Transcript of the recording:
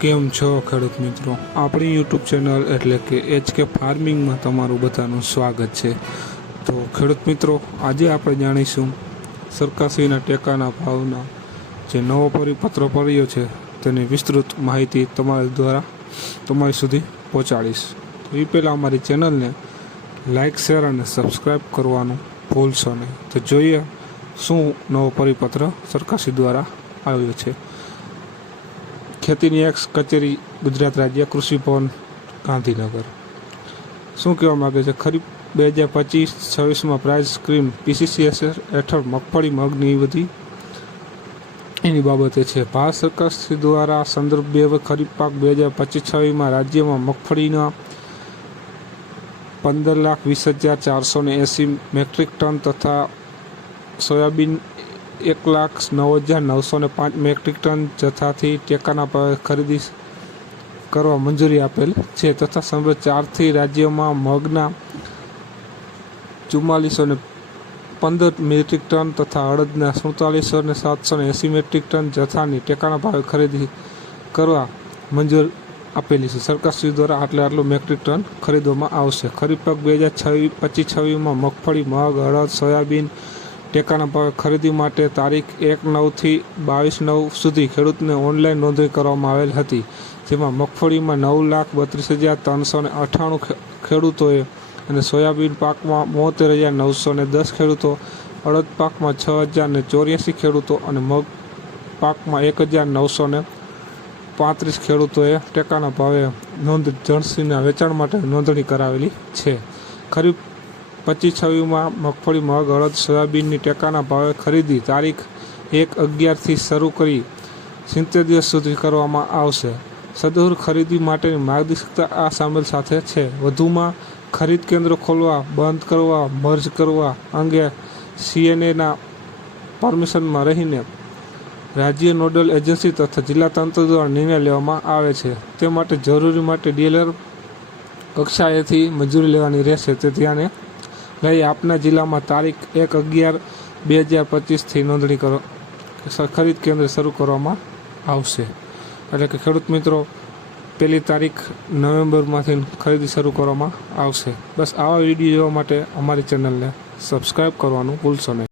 કેમ છો ખેડૂત મિત્રો? આપણી યુટ્યુબ ચેનલ એટલે કે એચ કે ફાર્મિંગમાં તમારું બધાનું સ્વાગત છે. તો ખેડૂત મિત્રો, આજે આપણે જાણીશું સરકારશ્રીના ટેકાના ભાવના. જે નવો પરિપત્ર પડ્યો છે, તેની વિસ્તૃત માહિતી તમારા દ્વારા તમારી સુધી પહોંચાડીશ. તો એ પહેલાં અમારી ચેનલને લાઇક શેર અને સબસ્ક્રાઈબ કરવાનું ભૂલશો નહીં. તો જોઈએ શું નવો પરિપત્ર સરકારશ્રી દ્વારા આવ્યો છે. ખેતીની એક્સ કચેરી ગુજરાત રાજ્ય કૃષિ ભવન, ગાંધીનગર. શું કહેવા માગે છે? ખરીફ બે હજાર પચીસ છવ્વીસમાં પ્રાઇસ સ્ક્રીમ પીસીસીએસ હેઠળ મગફળી, મગની વધી એની બાબતે છે, ભારત સરકાર દ્વારા સંદર્ભ બે ખરીફ પાક બે હજાર પચીસ છવ્વીસમાં રાજ્યમાં મગફળીના પંદર લાખ વીસ હજાર ચારસો ને એંસી મેટ્રિક ટન તથા સોયાબીન એક લાખ નવ હજાર નવસો ને પાંચ મેટ્રિક ટન જથ્થાથી ટેકાના ભાવે ખરીદી કરવા મંજૂરી આપેલ છે તથા સમગ્ર ચારથી રાજ્યોમાં મગના ચુમ્માલીસો ને પંદર મેટ્રિક ટન તથા અડદના સુડતાલીસો ને સાતસો ને એંસી મેટ્રિક ટન જથ્થાની ટેકાના ભાવે ખરીદી કરવા મંજૂર આપેલી છે. સરકારશ્રી દ્વારા આટલે આટલું મેટ્રિક ટન ખરીદવામાં આવશે. ખરીફ પાક બે હજાર છવ્વીસ પચીસ છવ્વીસમાં મગફળી, મગ અડદ સોયાબીન ટેકાના ભાવે ખરીદી માટે તારીખ એક નવથી બાવીસ નવ સુધી ખેડૂતને ઓનલાઈન નોંધણી કરવામાં આવેલ હતી. જેમાં મગફળીમાં નવ લાખ બત્રીસ હજાર ત્રણસો ને અઠ્ઠાણું ખેડૂતોએ અને સોયાબીન પાકમાં બોતેર હજાર નવસો ને દસ ખેડૂતો, અડદ પાકમાં છ હજાર ને ચોર્યાસી ખેડૂતો અને મગ પાકમાં એક હજાર નવસો ને પાંત્રીસ ખેડૂતોએ ટેકાના ભાવે નોંધ જણસીના વેચાણ માટે નોંધણી કરાવેલી છે. ખરીફ પચીસ છવ્વીસમાં મગફળી મગ, હળદ, સોયાબીનની ટેકાના ભાવે ખરીદી તારીખ એક અગિયારથી શરૂ કરી સિત્તેર દિવસ સુધી કરવામાં આવશે. સદોર ખરીદી માટેની માર્ગદર્શકતા આ સામેલ સાથે છે. વધુમાં ખરીદ કેન્દ્રો ખોલવા, બંધ કરવા, મર્જ કરવા અંગે સીએનએના પરમિશનમાં રહીને રાજ્ય નોડલ એજન્સી તથા જિલ્લા તંત્ર દ્વારા નિર્ણય લેવામાં આવે છે. તે માટે જરૂરી માટે ડીલર કક્ષાએથી મંજૂરી લેવાની રહેશે. તે ધ્યાને લઈ આપના જિલ્લામાં તારીખ એક અગિયાર બે હજાર પચીસથી નોંધણી કરો. ખરીદ કેન્દ્ર શરૂ કરવામાં આવશે. એટલે કે ખેડૂત મિત્રો, પહેલી તારીખ નવેમ્બરમાંથી ખરીદી શરૂ કરવામાં આવશે. બસ આવા વીડિયો જોવા માટે અમારી ચેનલને સબસ્ક્રાઈબ કરવાનું ભૂલશો નહીં.